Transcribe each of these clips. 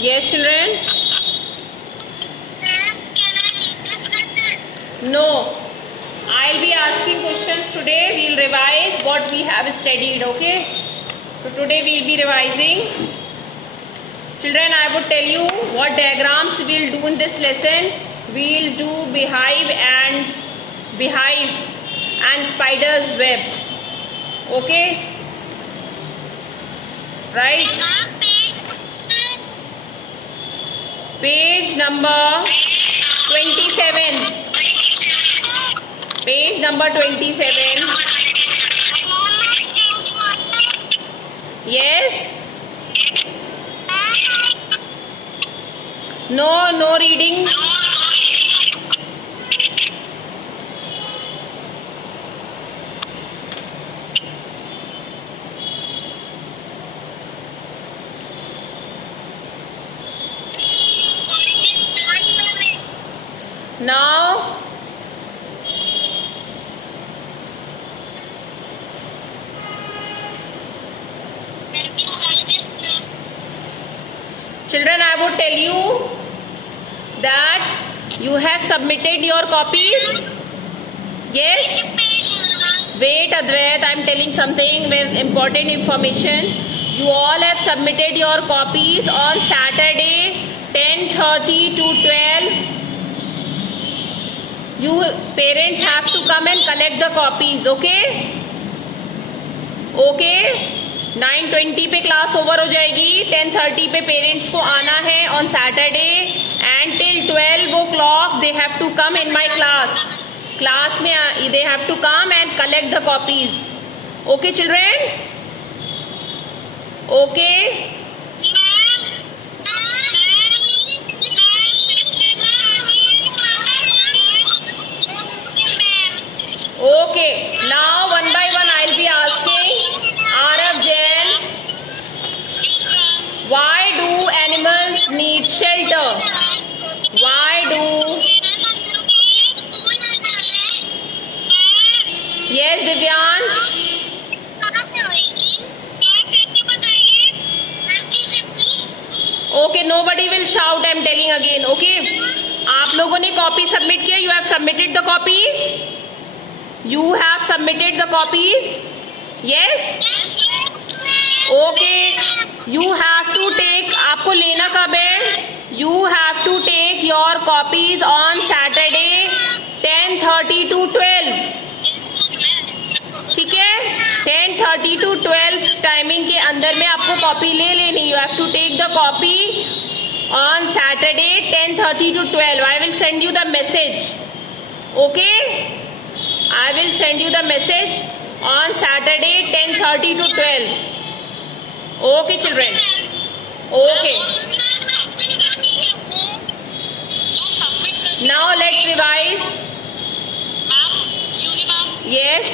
Yes, children. No. I'll be asking questions today. We'll revise what we have studied. Okay. So today we'll be revising. Children, I would tell you what diagrams we'll do in this lesson. We'll do beehive and spider's web. Okay. Right. Page number 27. Page number 27. Yes. No reading. Now, children, I would tell you that you have submitted your copies. Yes? Wait, Advait, I am telling something very important information. You all have submitted your copies on Saturday 10:30 to 12. You parents have to come and collect the copies. Okay? Okay? 9:20 पे class over हो जाएगी. 10:30 पे parents को आना है on Saturday and till 12 o'clock they have to come in my class. Class में they have to come and collect the copies. Okay, children? Okay? Okay. Now one by one I'll be asking. Arav Jain, why do animals need shelter? Why do? Yes, Divyansh. Okay, nobody will shout. I'm telling again. Okay. आप लोगों ने copy submit किया. You have submitted the copies. You have submitted the copies. Yes. Okay. You have to take. आपको लेना कब है? You have to take your copies on Saturday 10:30 to 12. ठीक है? 10:30 to 12 टाइमिंग के अंदर में आपको कॉपी ले लेनी. You have to take the copy on Saturday 10:30 to 12. I will send you the message. Okay? I will send you the message on Saturday 10:30 to 12. Okay, children. Okay. Now let's revise. Yes.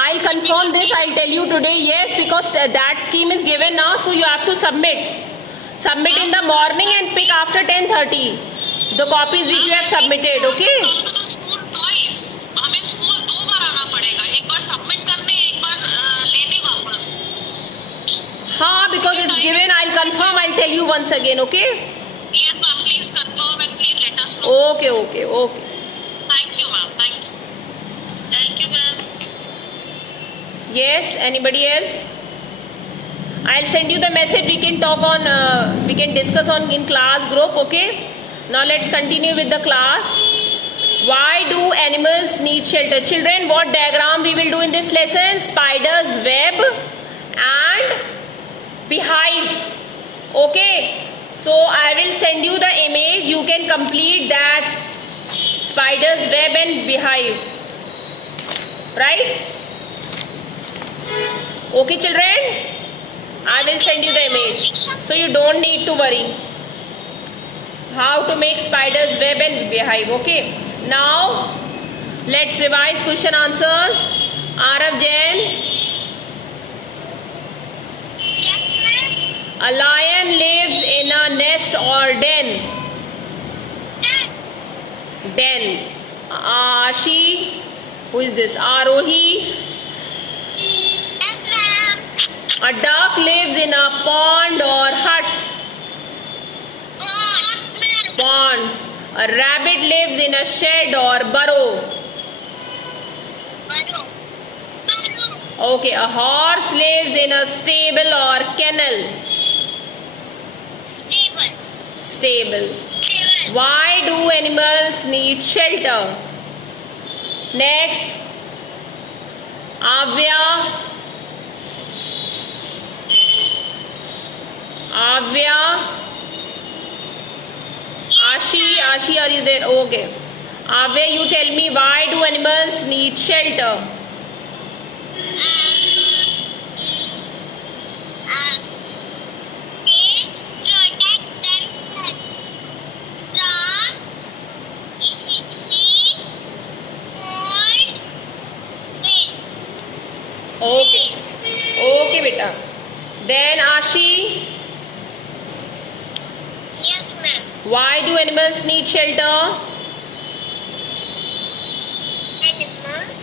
I'll confirm this. I'll tell you today. Yes, because that scheme is given now, so you have to submit in the morning and pick after 10:30 the copies which you have submitted. Okay? हमें school 2 बार आना पड़ेगा. एक बार submit करने, एक बार लेने वापस. हाँ, because it's given. I'll confirm. I'll tell you once again. Okay? Yes, ma'am. Please confirm and please let us know. Okay. Thank you, ma'am. Thank you, ma'am. Yes, anybody else? I'll send you the message. We can talk on, we can discuss on in class group. Okay? Now let's continue with the class. Why do animals need shelter? Children, what diagram we will do in this lesson? Spider's web and beehive. Okay? So I will send you the image. You can complete that spider's web and beehive. Right? Okay, children? I will send you the image. So you don't need to worry. How to make spider's web and beehive. Okay? Now, let's revise question answers. Arav Jain. A lion lives in a nest or den. Den. Ashi. Who is this? Arohi. Yes, ma'am. A duck lives in a pond or hut. Pond. A rabbit lives in a shed or burrow. Okay, a horse lives in a stable or kennel. Stable. Why do animals need shelter? Next, Avya. Ashi, are you there? Okay. Avya, you tell me, why do animals need shelter? Okay. Okay, beta. Then Ashi, Yes, ma'am. why do animals need shelter? Animals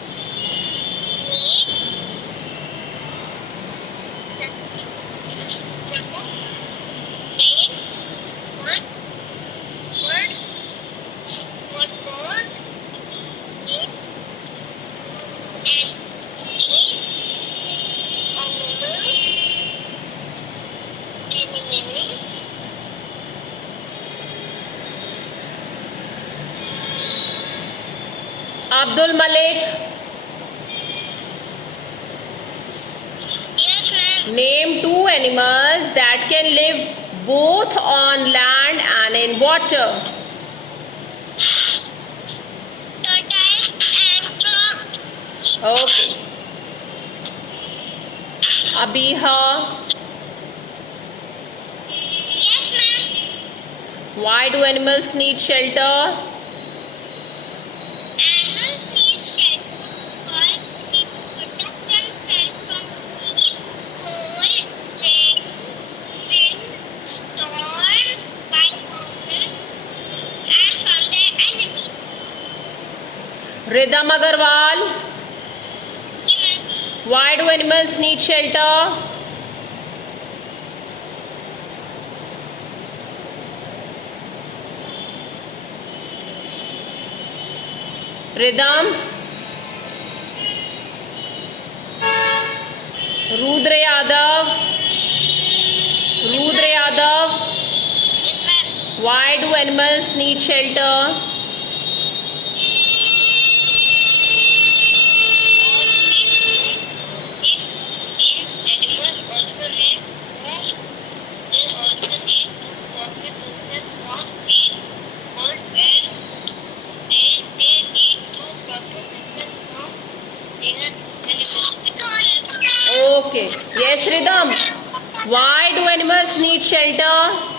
Abdul Malik, Yes, ma'am. name two animals that can live both on land and in water. Tortoise and frog. Okay. Abiha, Yes, ma'am. why do animals need shelter? Animals need shelter because they protect themselves from heat, cold, rain, wind, storms, wild horses, and from their enemies. Ridham Agarwal, Yes, why do animals need shelter? Ridham, Rudra Yadav, yes, ma'am. why do animals need shelter? Okay. Yes, Ridham. Why do animals need shelter?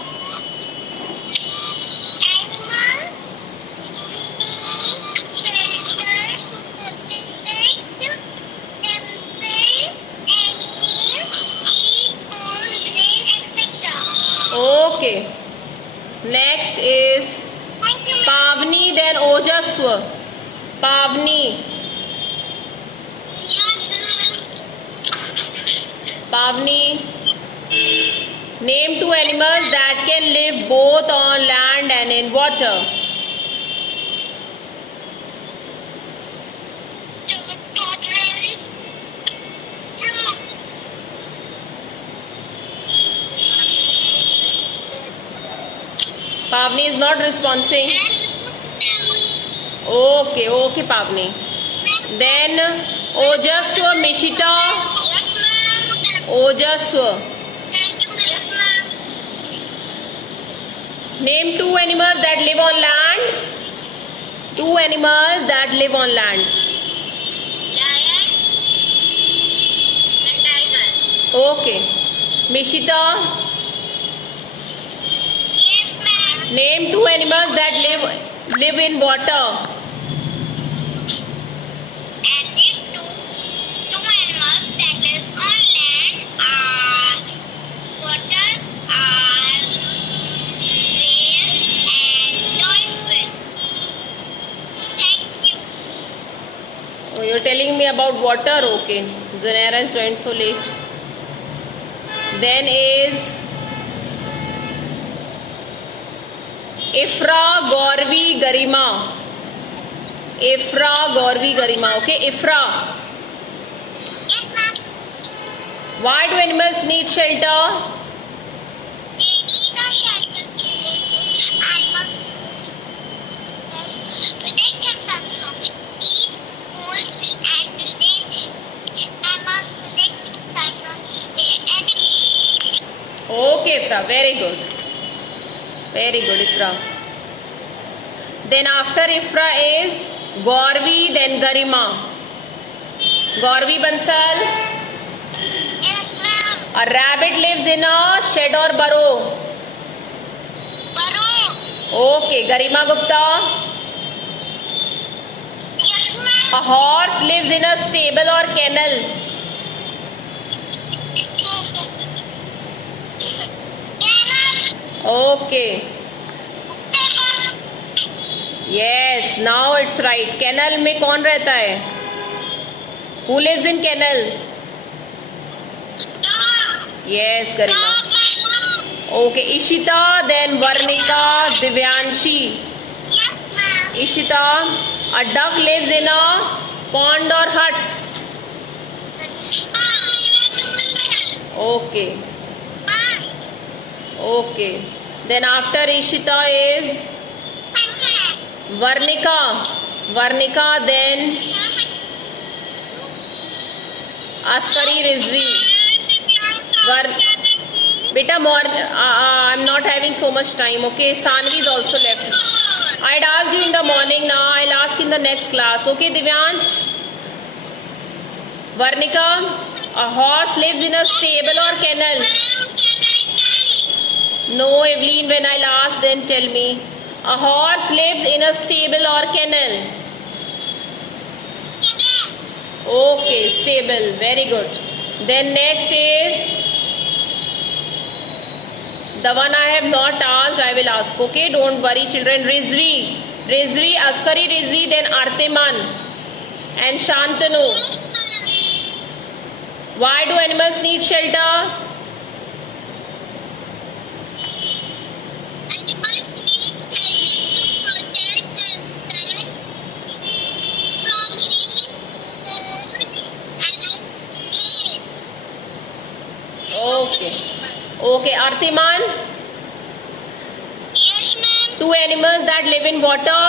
Okay. Next is Pavni, then Ojaswa. Pavni. Pavni. Name two animals that can live both on land and in water. Pavni is not responding. Okay, okay, Pavni. Then Ojaswa, Mishita. Ojaswa. Name two animals that live on land. Two animals that live on land. Okay. Mishita. Name two animals that live in water. Oh, you're telling me about water? Okay. Zunaira has joined so late. Then is Ifra, Gauravi, Garima. Ifra, Gauravi, Garima. Okay, Ifra. Yes, ma'am. Why do animals need shelter? They need a shelter to live and must protect themselves from heat, cold, and rain, and must protect themselves from their enemies. Okay, Ifra. Very good. Very good, Ifra. Then after Ifra is Gauravi, then Garima. Gauravi Bansal. Yes, ma'am. A rabbit lives in a shed or burrow. Burrow. Okay, Garima Gupta. Yes, ma'am. A horse lives in a stable or kennel. Okay. Yes, now it's right. Kennel में कौन रहता है? Who lives in kennel? Yes, Garima. Okay, Ishita, then Varnika, Divyanshi. Ishita, a duck lives in a pond or hut. Okay. Okay. Then after Ishita is Varnika. Varnika, then Askari Rizvi. Beta more. I'm not having so much time. Okay, Sanvi is also left. I'd asked you in the morning. Now I'll ask in the next class. Okay, Divyansh. Varnika, a horse lives in a stable or kennel. No, Evelyn. When I'll ask, then tell me. A horse lives in a stable or kennel. Okay, stable. Very good. Then next is the one I have not asked. I will ask. Okay, don't worry, children. Rizvi, Rizvi, Askari Rizvi, then Artiman and Shantanu. Why do animals need shelter? Okay. Okay, Artiman. Yes, ma'am. Two animals that live in water.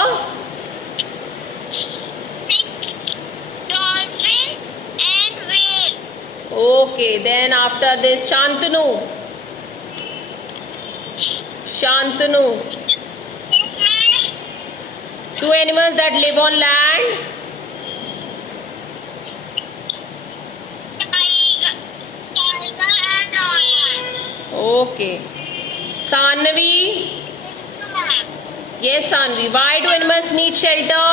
Dolphin and whale. Okay, then after this, Shantanu. Shantanu. Yes, ma'am. Two animals that live on land. Tiger and lion. Okay. Sanvi. Yes, ma'am. Yes, Sanvi. Why do animals need shelter?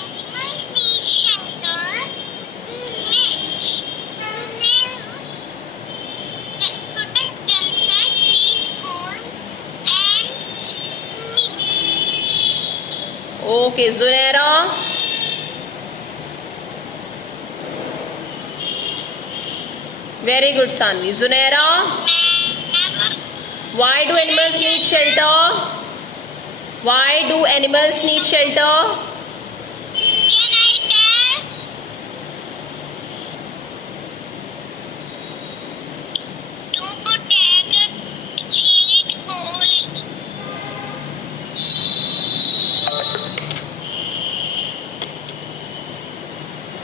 Animals need shelter to protect themselves, heat, cold, and heat. Okay, Zunaira. Very good, Sanvi. Zunaira. Why do animals need shelter? Why do animals need shelter? Can I tell? To protect heat, cold.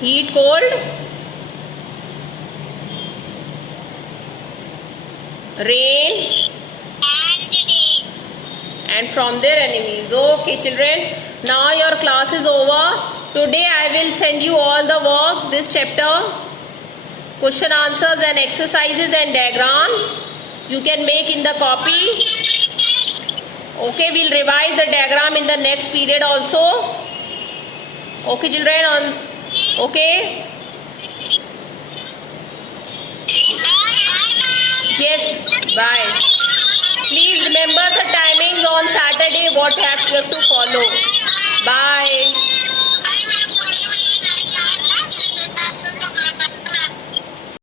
Heat, cold, rain, and from their enemies. Okay, children. Now your class is over. Today I will send you all the work, this chapter, question answers and exercises and diagrams. You can make in the copy. Okay, we'll revise the diagram in the next period also. Okay, children. Okay. Yes, bye. Please remember the timings on Saturday, what you have to follow.